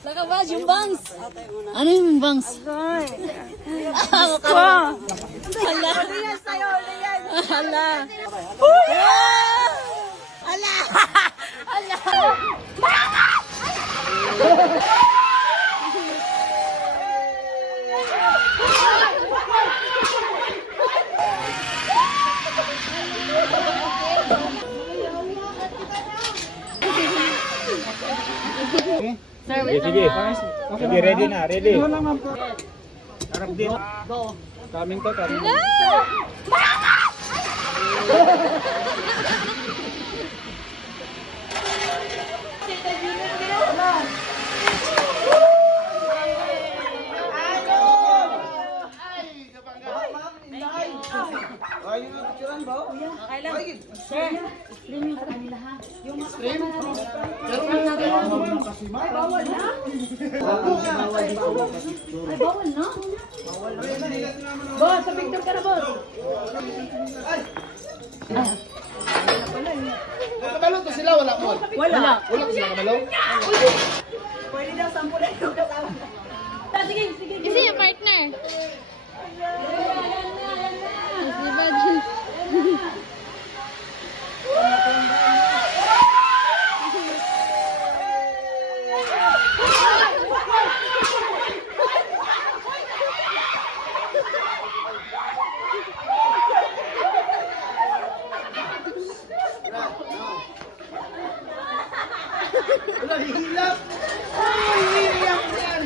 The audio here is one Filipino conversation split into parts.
Saka ba yung bangs? Ano yung bangs? Hala. Hala. Hala. Hala. Sige. Sige, ready na, ready. Harap din. Coming to, coming. Bawal na? Ay, bawal na? Boss, sa picture ka na, boss. Kabalo to sila, wala mo. Wala. Wala sila kabalo. Pwede daw sampulan yung kasama. Sige, sige. Kasi yung partner. Diba, Wala hilap. Ay, hilap yan.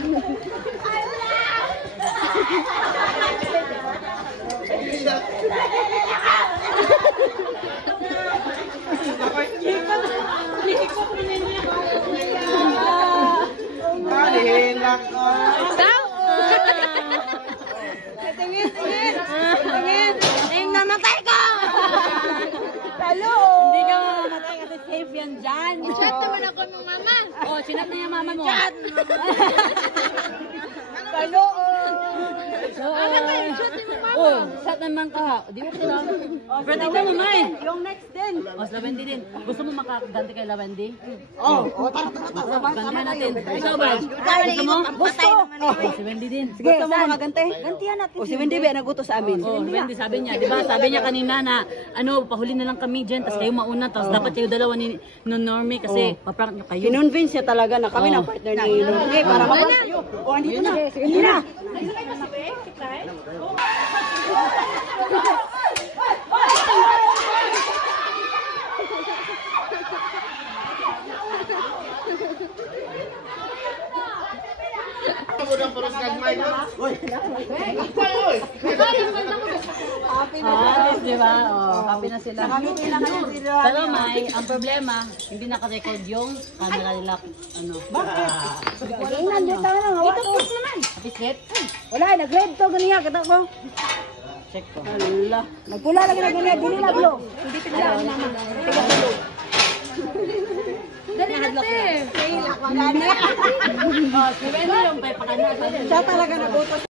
Hilap. Tingin, tingin. Tingin. Tingin, namatay ka! Talo! Hindi ka mamamatay kasi safe yan dyan. chat naman ako ng mama. Oh, sinat na yung mama mo. Chat! Talo! Ano ba yung chat ng mama? Oh, chat naman ka. Di mo sila. Pero tingnan mo, May. Yung next din. Oh, si Lawendi din. Gusto mo makaganti kay Lawendi? Oh, Gantihan natin. Ikaw ba? Gusto mo? Gusto! Oh, si Wendy din. Gusto mo makaganti? Gantihan natin. Oh, si Wendy ba naguto sa amin? Oh, Wendy sabi niya, di ba? Sabi niya kanina na, ano, pahuli na lang kami dyan, tapos kayo mauna, tapos dapat kayo dalawa ni Normie kasi paprank nyo kayo. Kinonvince niya talaga na kami ng partner ni Normie para maprank kayo. O, andito na. Hindi na. Happy na di ba? Oh, happy na sila. Pero May, ang problema, hindi naka-record yung camera nila. Ano? Bakit? Nandito na nga. Tapos naman. Happy Wala, nag-red to ganiya. Kita ko. check ko. Hala. Nagpula lagi na ganiya. Dili na blo. Hindi pila. Dali na, te. Oh, si Wendy yung pay pakanya. Siya talaga nagutos.